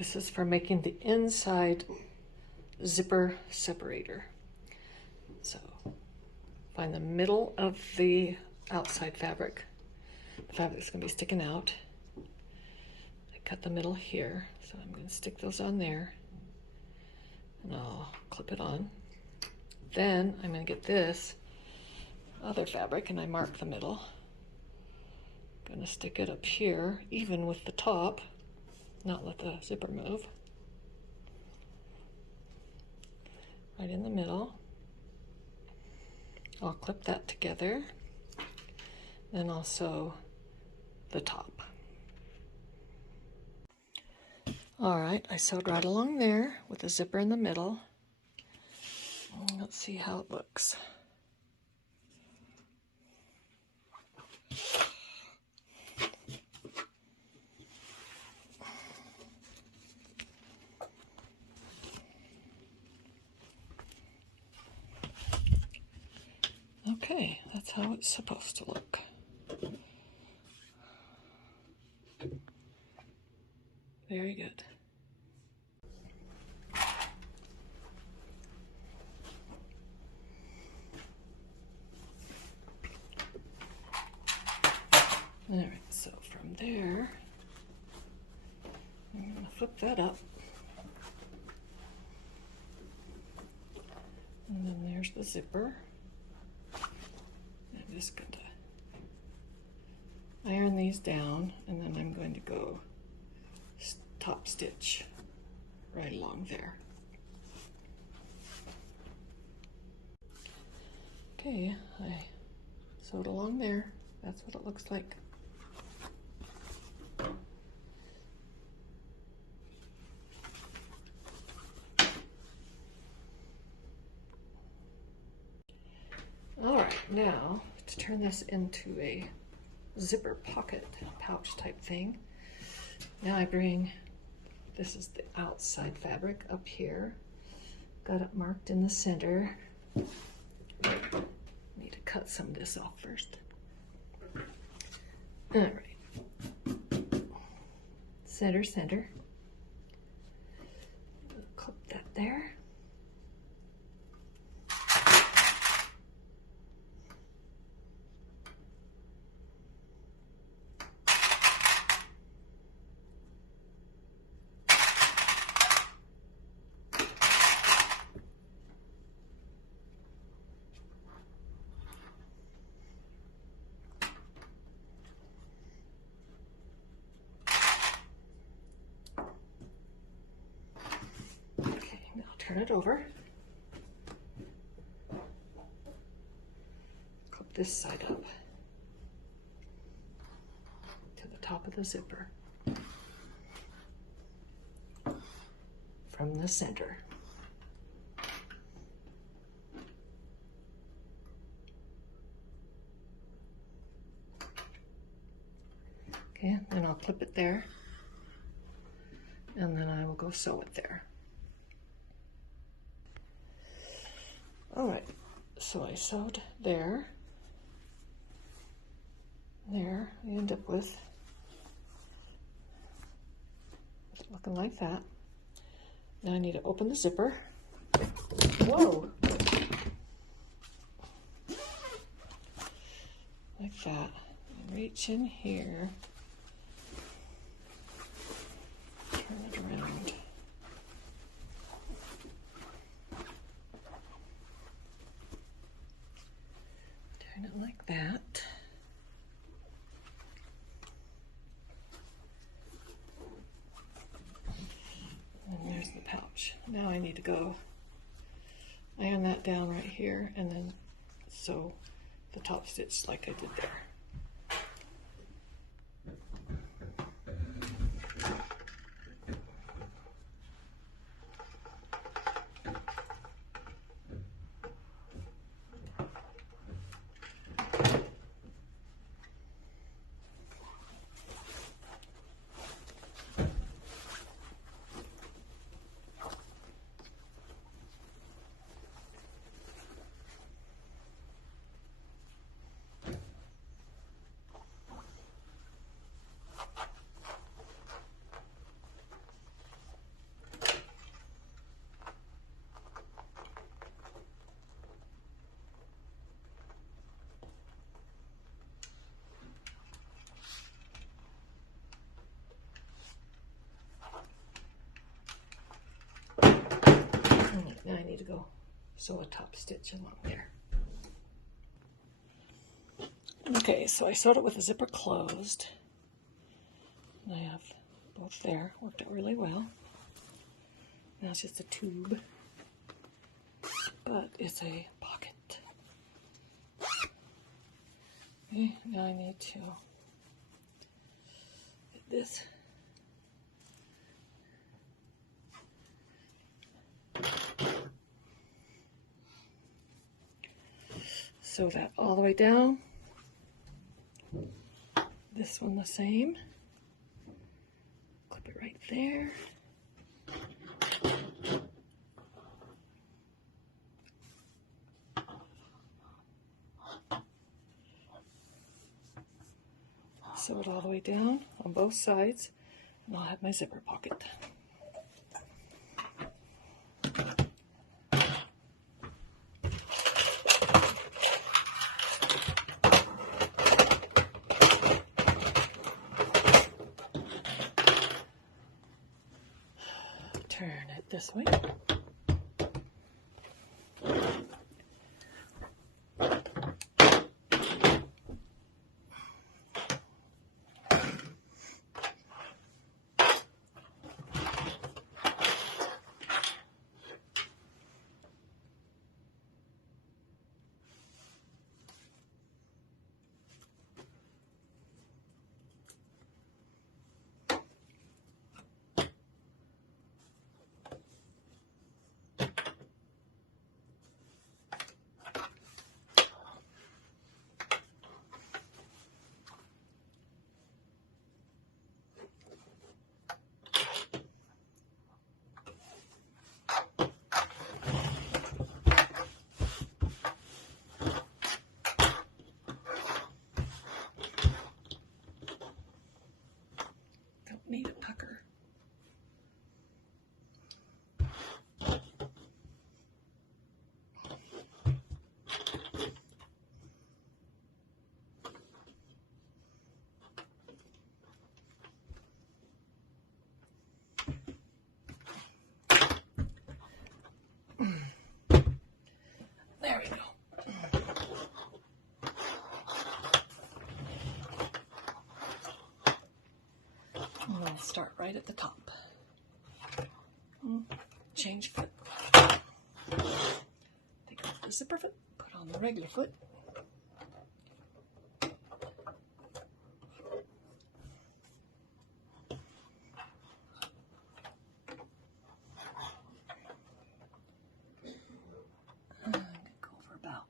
This is for making the inside zipper separator. So find the middle of the outside fabric. The fabric's going to be sticking out. I cut the middle here, so I'm going to stick those on there. And I'll clip it on. Then I'm going to get this other fabric and I mark the middle. I'm going to stick it up here, even with the top, not let the zipper move. Right in the middle. I'll clip that together. Then I'll sew the top. All right, I sewed right along there with the zipper in the middle. Let's see how it looks. Okay, that's how it's supposed to look. Very good. All right, so from there, I'm going to flip that up. And then there's the zipper. I'm just going to iron these down, and then I'm going to go top stitch right along there. Okay, I sewed along there. That's what it looks like. All right, now to turn this into a zipper pocket pouch type thing. Now I bring, this is the outside fabric up here. Got it marked in the center. Need to cut some of this off first. All right. Center, center. Clip that there. Turn it over. Clip this side up to the top of the zipper from the center. Okay, then I'll clip it there, and then I will go sew it there. All right, so I sewed there. There, I end up with looking like that. Now I need to open the zipper. Whoa! Like that. And reach in here. Turn it around. Turn it like that. And there's the pouch. Now I need to go iron that down right here and then sew the top stitch like I did there. to go sew a top stitch along there. Okay, so I sewed it with the zipper closed. And I have both there. Worked out really well. Now it's just a tube, but it's a pocket. Okay, now I need to get this. Sew that all the way down. This one the same. Clip it right there. Sew it all the way down on both sides, and I'll have my zipper pocket. Turn it this way. Need a pucker. There we go. And I'll start right at the top. Change foot. Take off the zipper foot, put on the regular foot. I'm going to go for about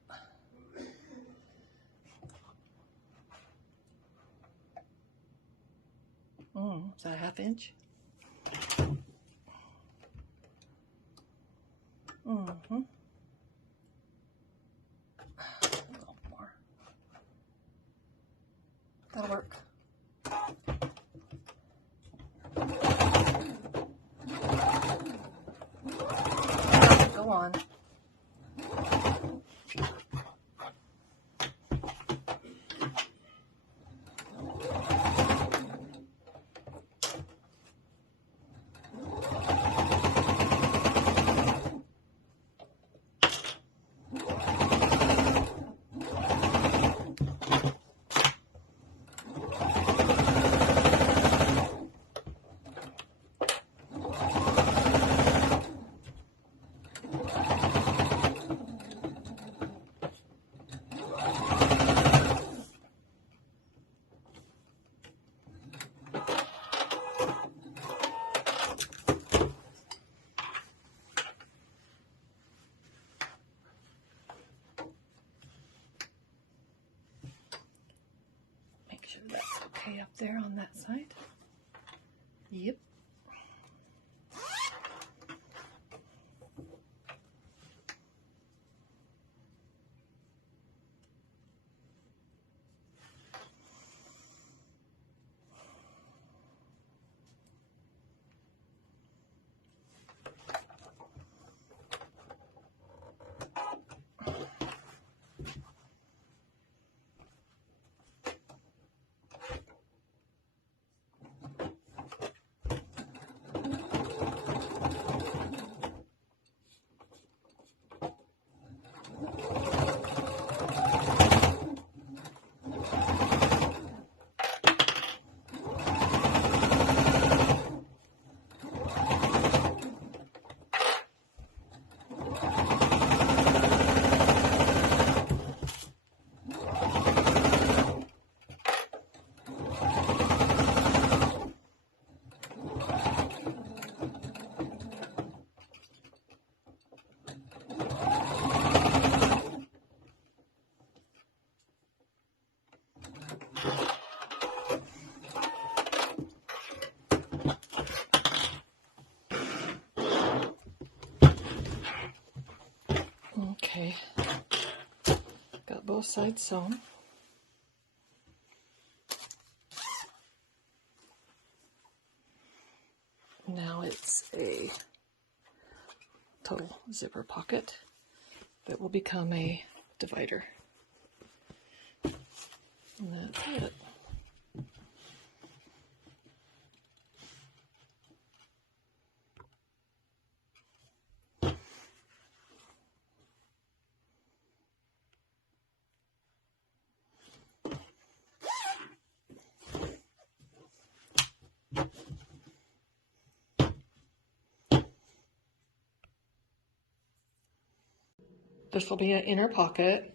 is that a ½ inch? A little more. That'll work. Go on. Sure that's okay up there on that side. Yep. Okay, got both sides sewn. Now it's a total zipper pocket that will become a divider. And that's it. This will be an inner pocket.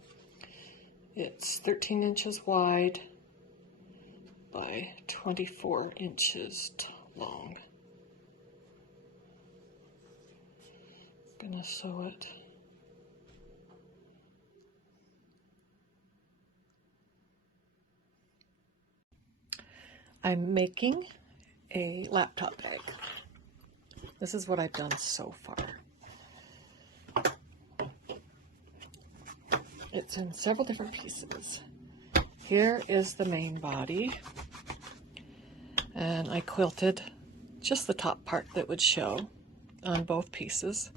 It's 13 inches wide by 24 inches long. I'm gonna sew it. I'm making a laptop bag. This is what I've done so far. It's in several different pieces. Here is the main body, and I quilted just the top part that would show on both pieces.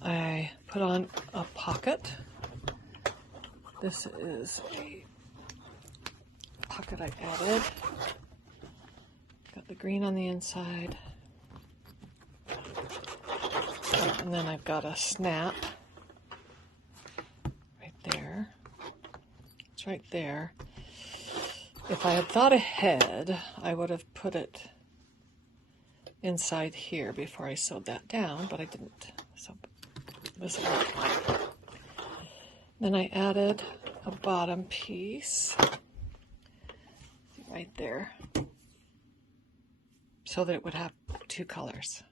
I put on a pocket. This is a pocket I added. Got the green on the inside. And then I've got a snap right there. It's right there. If I had thought ahead, I would have put it inside here before I sewed that down, but I didn't. So this will work. Then I added a bottom piece right there so that it would have two colors.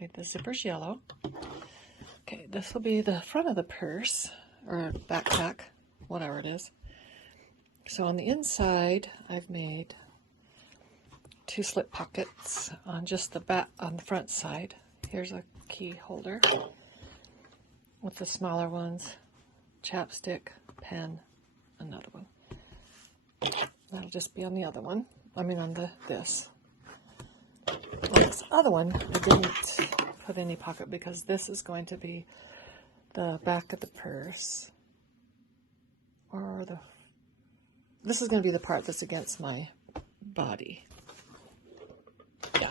Made the zippers yellow. Okay, this will be the front of the purse or backpack, whatever it is. So on the inside, I've made two slip pockets on just the back, on the front side. Here's a key holder with the smaller ones, chapstick, pen, another one. That'll just be on the other one. I mean on this. On this other one, I didn't put any pocket because this is going to be the back of the purse. Or this is going to be the part that's against my body. Yeah.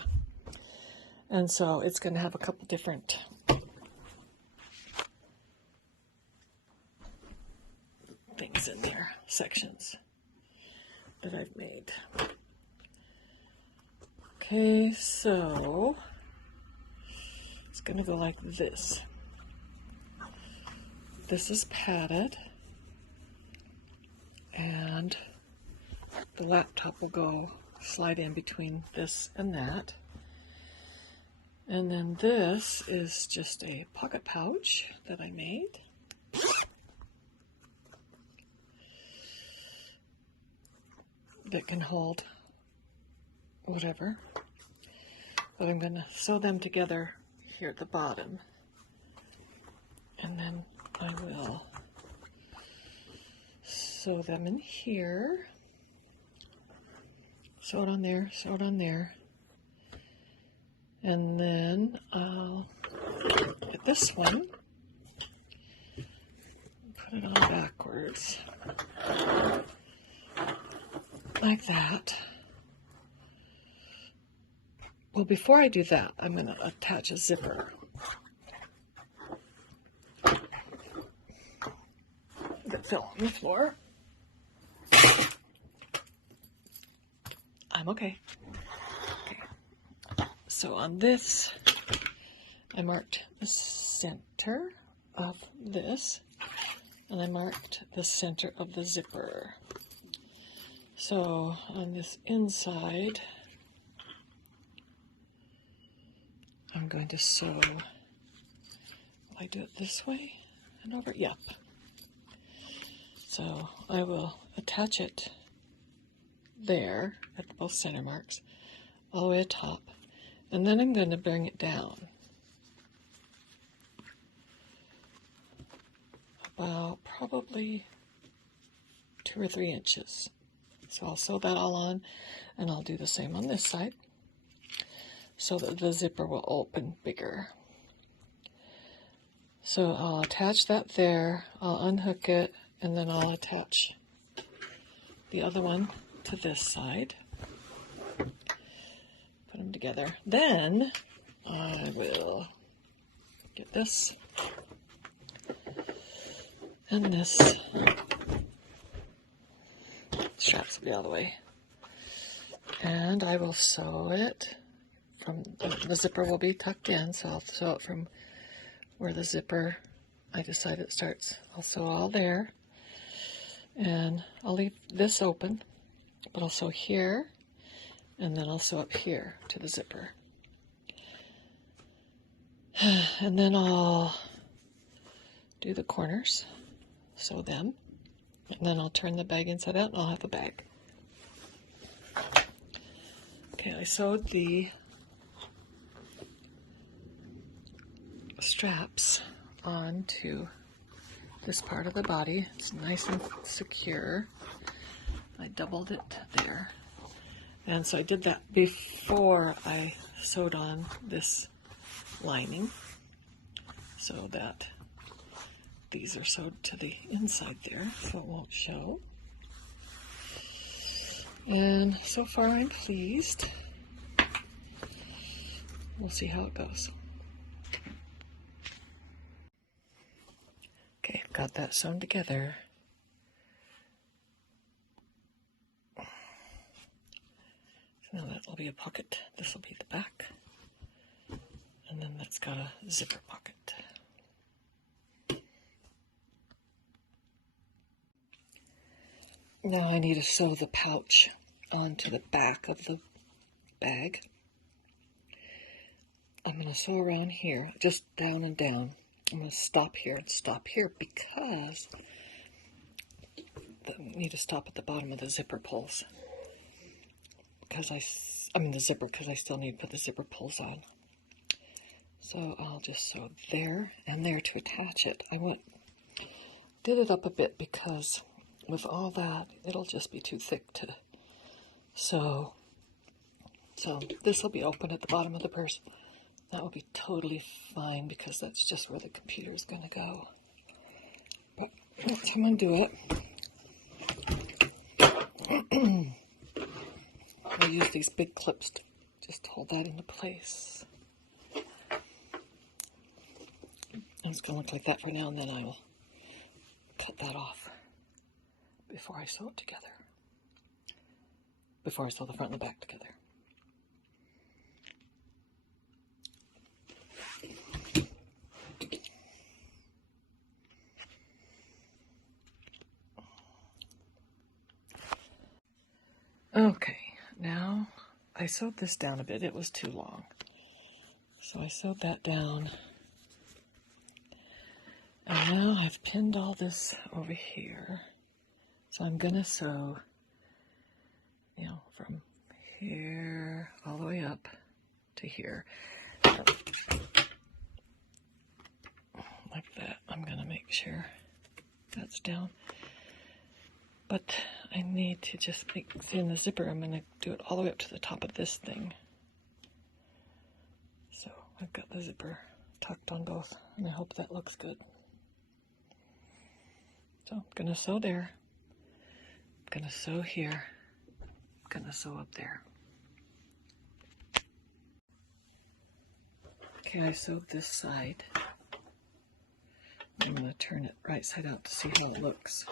And so it's going to have a couple different things in there, sections that I've made. Okay, so it's going to go like this. This is padded, and the laptop will slide in between this and that. And then this is just a pocket pouch that I made. That can hold whatever. But I'm going to sew them together here at the bottom. And then I will sew them in here. Sew it on there, sew it on there. And then I'll get this one, put it on backwards, like that. Well, before I do that, I'm going to attach a zipper. That fell on the floor. I'm okay. Okay. So on this, I marked the center of this, and I marked the center of the zipper. So on this inside, I'm going to sew. Will I do it this way and over? Yep. So I will attach it there at both center marks, all the way atop, and then I'm going to bring it down about probably 2 or 3 inches. So I'll sew that all on, and I'll do the same on this side so that the zipper will open bigger. So I'll attach that there, I'll unhook it, and then I'll attach the other one to this side. Put them together. Then I will get this and this. Straps will be out of the way. And I will sew it from, the zipper will be tucked in, so I'll sew it from where the zipper, I decide it starts. I'll sew all there. And I'll leave this open, but I'll sew here, and then I'll sew up here to the zipper. And then I'll do the corners, sew them, and then I'll turn the bag inside out and I'll have a bag. Okay, I sewed the straps onto this part of the body. It's nice and secure. I doubled it there. And so I did that before I sewed on this lining, so that these are sewed to the inside there, so it won't show. And so far I'm pleased. We'll see how it goes. Okay, got that sewn together. So now that'll be a pocket. This will be the back. And then that's got a zipper pocket. Now I need to sew the pouch onto the back of the bag. I'm going to sew around here, just down and down. I'm going to stop here and stop here because I need to stop at the bottom of the zipper pulls. Because the zipper, because I still need to put the zipper pulls on. So I'll just sew there and there to attach it. Did it up a bit because with all that, it'll just be too thick to sew. So this will be open at the bottom of the purse. That will be totally fine because that's just where the computer is going to go. But that's how I'm going to do it. I'll use these big clips to just hold that into place. It's going to look like that for now, and then I will cut that off before I sew it together. Before I sew the front and the back together. Okay, now I sewed this down a bit. It was too long. So I sewed that down. And now I've pinned all this over here. So I'm going to sew, from here all the way up to here. Like that. I'm going to make sure that's down. But I need to just see in the zipper, I'm going to do it all the way up to the top of this thing. So I've got the zipper tucked on both, and I hope that looks good. So I'm going to sew there, I'm going to sew here, I'm going to sew up there. Okay, I sewed this side. I'm going to turn it right side out to see how it looks.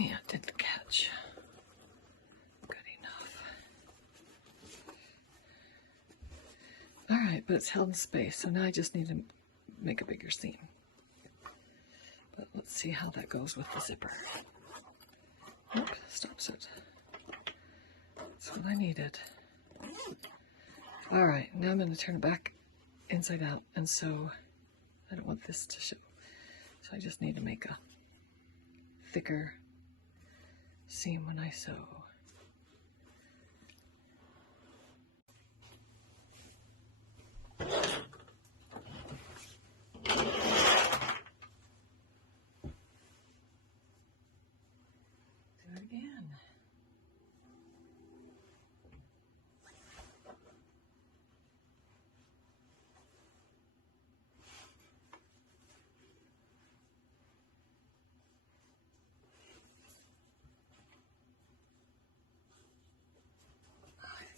Yeah, it didn't catch. Good enough. Alright, but it's held in space, so now I just need to make a bigger seam. But let's see how that goes with the zipper. Nope, stops it. That's what I needed. All right, now I'm going to turn it back inside out, and so I don't want this to show. So I just need to make a thicker seam when I sew.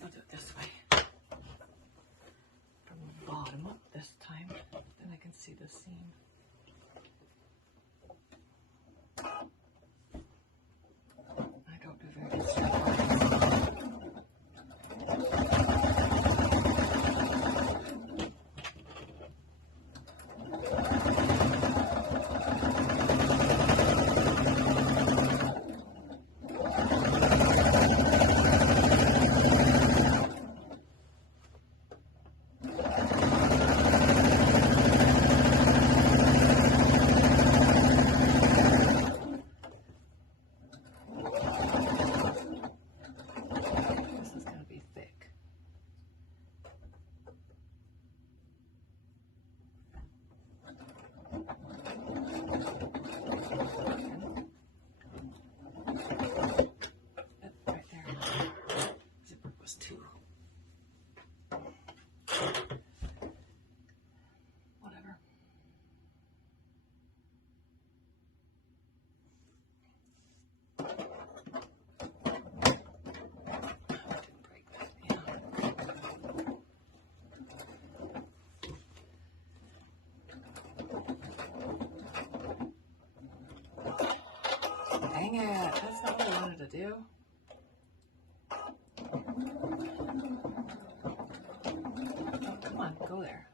I'll do it this way. From the bottom up this time, then I can see the seam. I don't do very good stuff. Dang it, that's not what I wanted to do. Oh, come on, go there.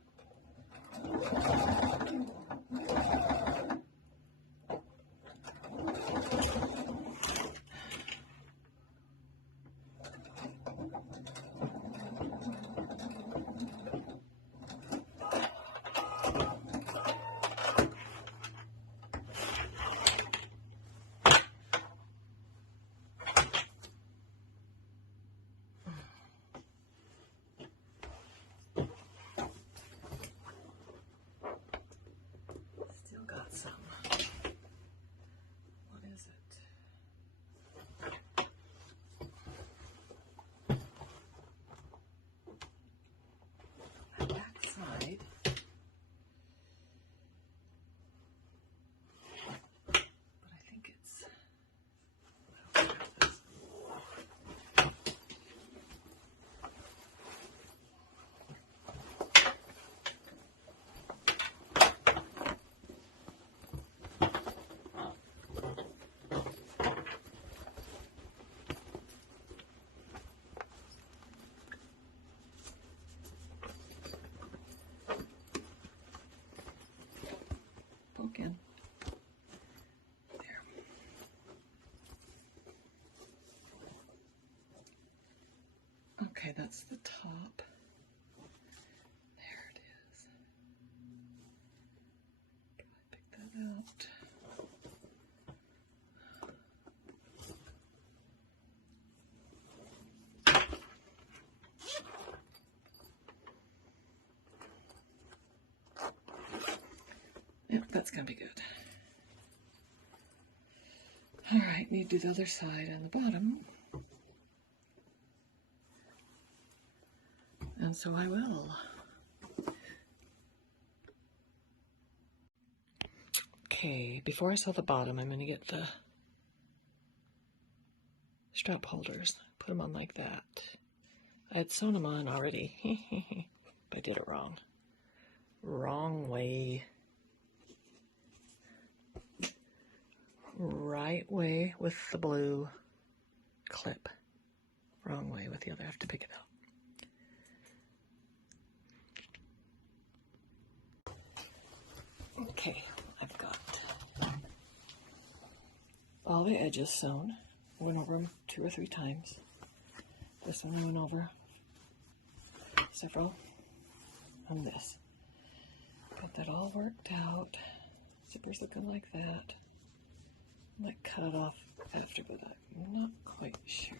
Some. What is it? The back side. But I think it's. Again. There. Okay, that's the top. There it is. Can I pick that out? Yep, that's gonna be good. All right, need to do the other side and the bottom. And so I will. Okay, before I sew the bottom, I'm gonna get the strap holders, put them on like that. I had sewn them on already, but I did it wrong. Wrong way. Right way with the blue clip. Wrong way with the other. I have to pick it up. Okay, I've got all the edges sewn. Went over them 2 or 3 times. This one went over several on this. Got that all worked out. Zipper's looking like that. I might cut it off after, but I'm not quite sure.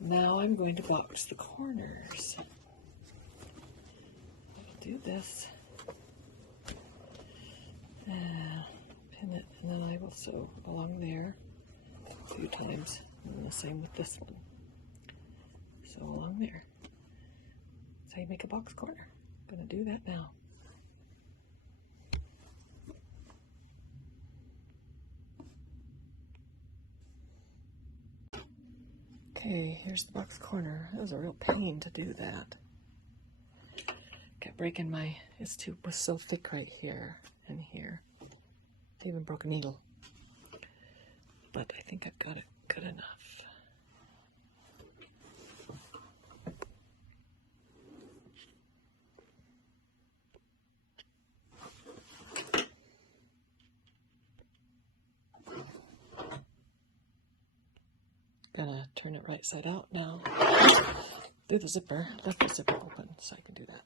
Now I'm going to box the corners. I'll do this. Pin it, and then I will sew along there a few times. And the same with this one. Sew along there. That's how you make a box corner. I'm going to do that now. Okay, here's the box corner. It was a real pain to do that. Kept breaking my, was so thick right here and here. I even broke a needle. But I think I've got it good enough. Gonna turn it right side out now. Do the zipper, left the zipper open so I can do that.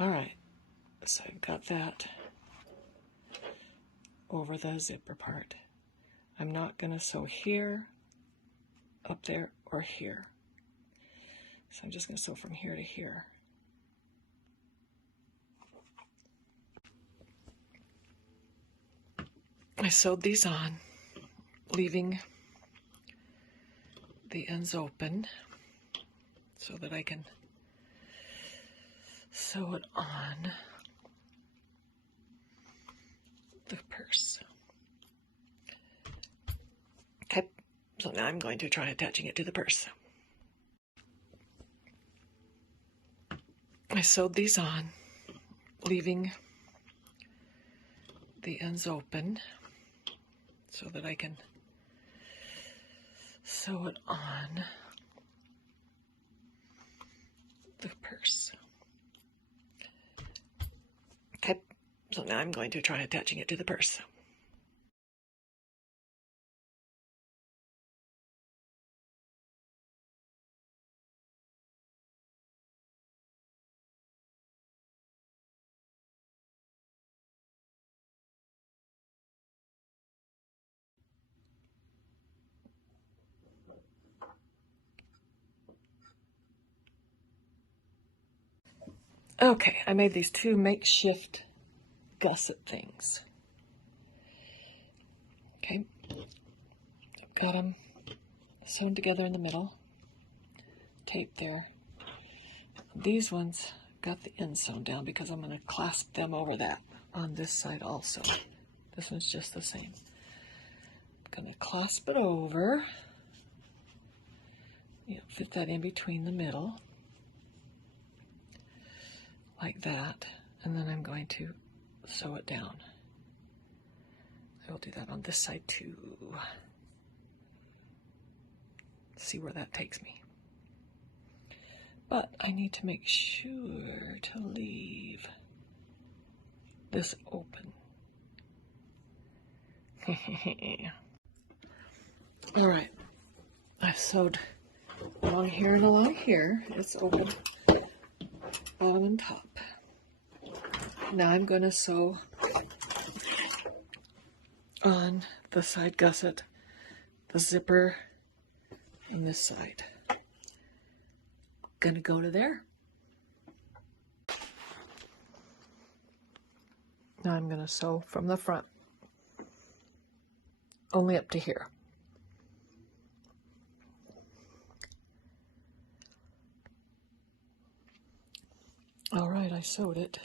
Alright, so I've got that over the zipper part. I'm not going to sew here, up there, or here. So I'm just going to sew from here to here. I sewed these on, leaving the ends open so that I can sew it on the purse. Okay, so now I'm going to try attaching it to the purse. I sewed these on, leaving the ends open so that I can sew it on the purse. Okay, so now I'm going to try attaching it to the purse. Okay, I made these two makeshift gusset things. Okay, I've got them sewn together in the middle, tape there. These ones got the ends sewn down because I'm going to clasp them over that on this side also. This one's just the same. I'm going to clasp it over, fit that in between the middle, like that, and then I'm going to sew it down. I will do that on this side too. See where that takes me. But I need to make sure to leave this open. All right, I've sewed along here and along here. It's open, bottom and top. Now I'm going to sew on the side gusset, the zipper, and this side. Gonna go to there. Now I'm gonna sew from the front, only up to here. All right, I sewed it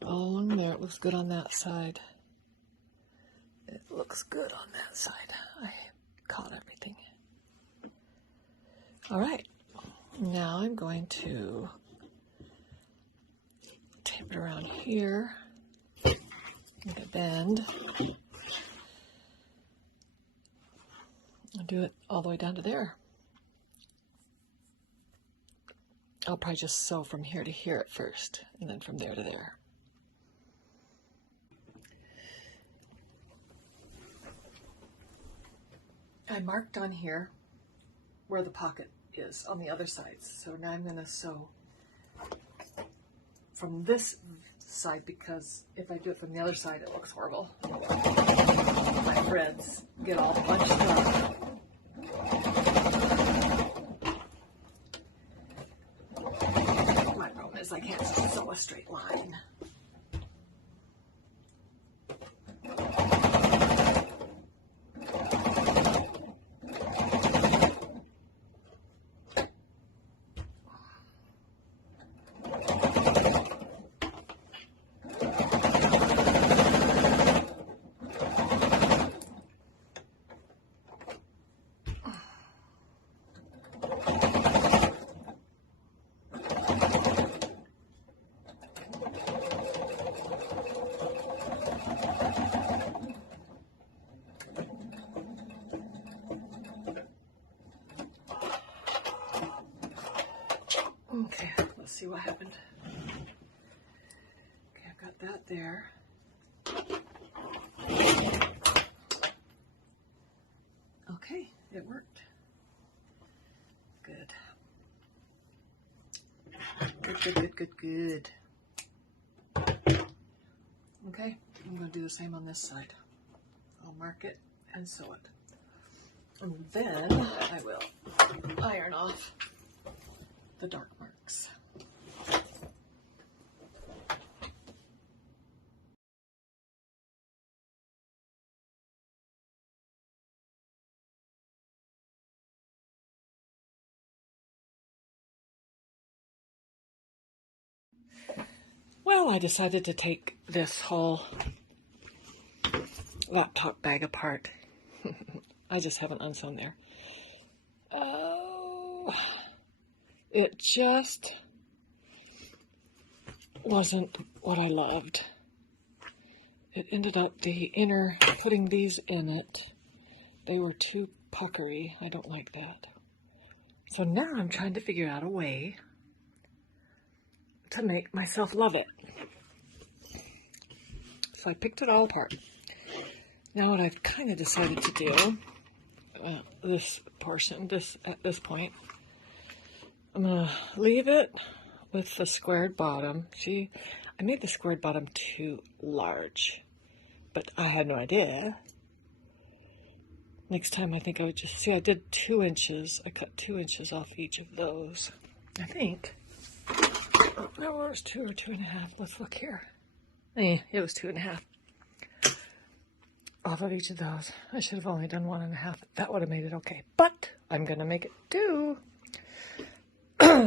all along there. It looks good on that side. It looks good on that side. I caught everything. All right, now I'm going to tape it around here, make a bend, and do it all the way down to there. I'll probably just sew from here to here at first, and then from there to there. I marked on here where the pocket is on the other sides. So now I'm going to sew from this side, because if I do it from the other side, it looks horrible. My threads get all bunched up. My problem is I can't sew a straight line. Okay, let's see what happened. Okay, I've got that there. Okay, it worked. Good. Good. Okay, I'm going to do the same on this side. I'll mark it and sew it. And then I will iron off the dark marks. Well, I decided to take this whole laptop bag apart. I just haven't unsewn there. Oh, it just wasn't what I loved. It ended up putting these in it. They were too puckery. I don't like that. So now I'm trying to figure out a way to make myself love it. So I picked it all apart. Now what I've kind of decided to do, this portion, at this point, I'm going to leave it with the squared bottom. See, I made the squared bottom too large, but I had no idea. Next time I think I would just, see, I did 2 inches. I cut 2 inches off each of those, I think. Oh, no, it was 2 or 2.5. Let's look here. It was 2.5 off of each of those. I should have only done 1.5. That would have made it okay. But I'm going to make it 2.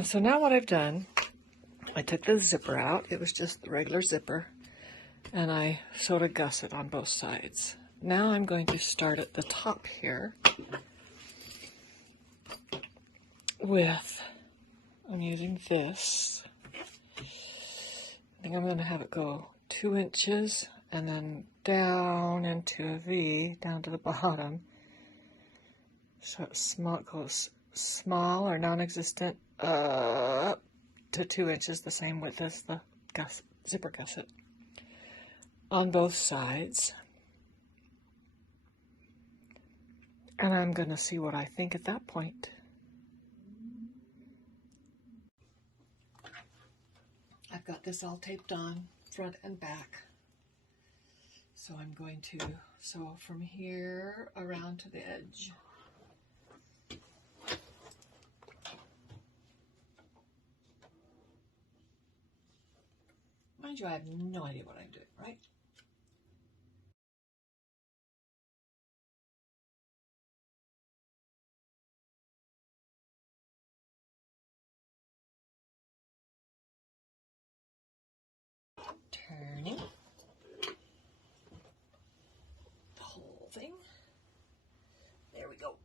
So now what I've done, I took the zipper out. It was just the regular zipper. And I sewed a gusset on both sides. Now I'm going to start at the top here with, I'm using this. think I'm going to have it go 2 inches and then down into a V down to the bottom. So it goes small or non-existent up to 2 inches, the same width as the zipper gusset on both sides. And I'm going to see what I think at that point. I've got this all taped on, front and back. So I'm going to sew from here around to the edge. Mind you, I have no idea what I'm doing, right? Turning the whole thing. There we go.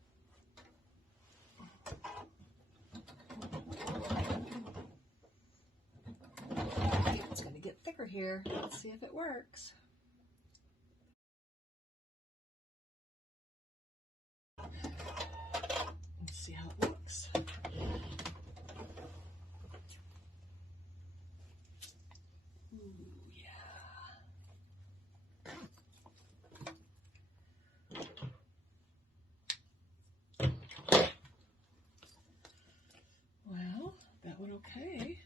It's going to get thicker here. Let's see if it works. Let's see how it looks. Ooh, yeah. Well, that went okay.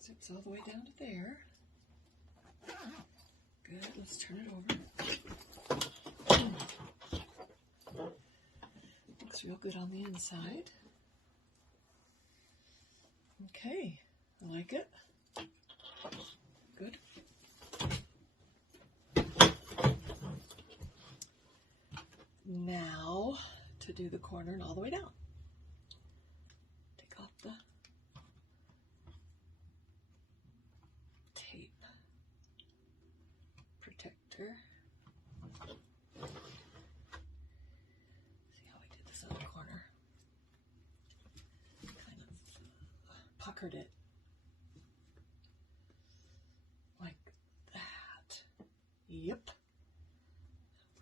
Zips all the way down to there. Good, let's turn it over. Looks real good on the inside. Okay, I like it. Good. Now to do the corner and all the way down. Take off the tape protector. See how I did this other corner. Kind of puckered it like that. Yep.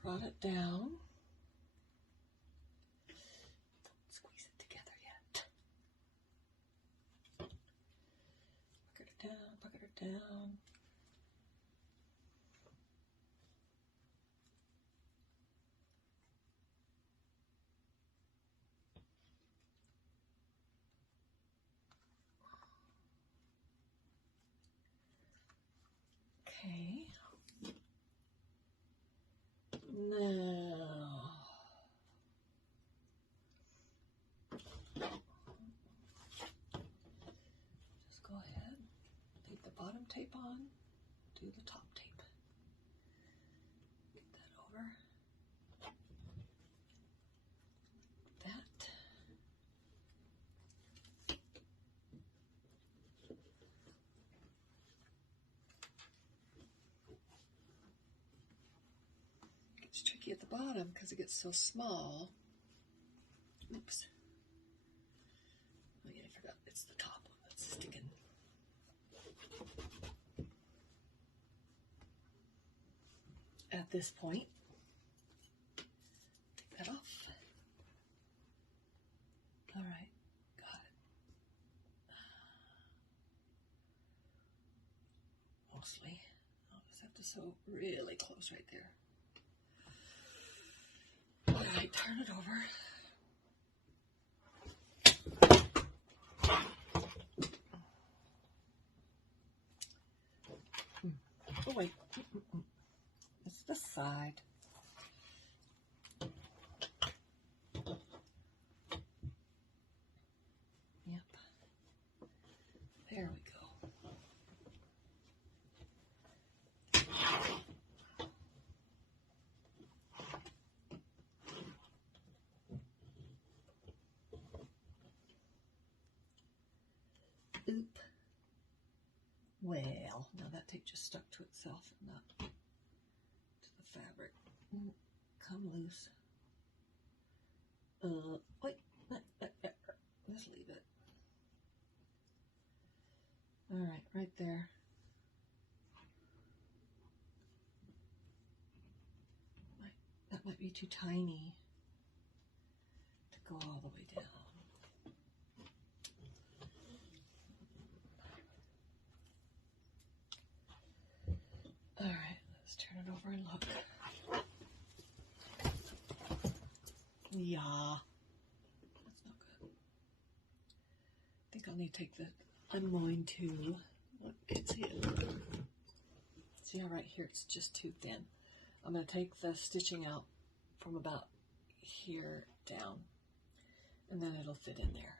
Brought it down. Don't squeeze it together yet. Pucker it down, pucker it down. Okay. Now, just go ahead, take the bottom tape on, do the top tape. Get that over. That. It's tricky at the bottom because it gets so small. Oops. Oh yeah, I forgot. It's the top one that's sticking. At this point, take that off. All right, got it. Mostly. I'll just have to sew really close right there. All right, turn it over. Oh wait, it's this side. Yep. There we go. Oop. Well, now that tape just stuck to itself and not to the fabric. Come loose. Wait, just leave it. All be too tiny to go all the way down. All right, let's turn it over and look. Yeah, that's not good. I think I'll need to take the, I'm going to, look, see it. See how right here it's just too thin. I'm going to take the stitching out from about here down, and then it'll fit in there.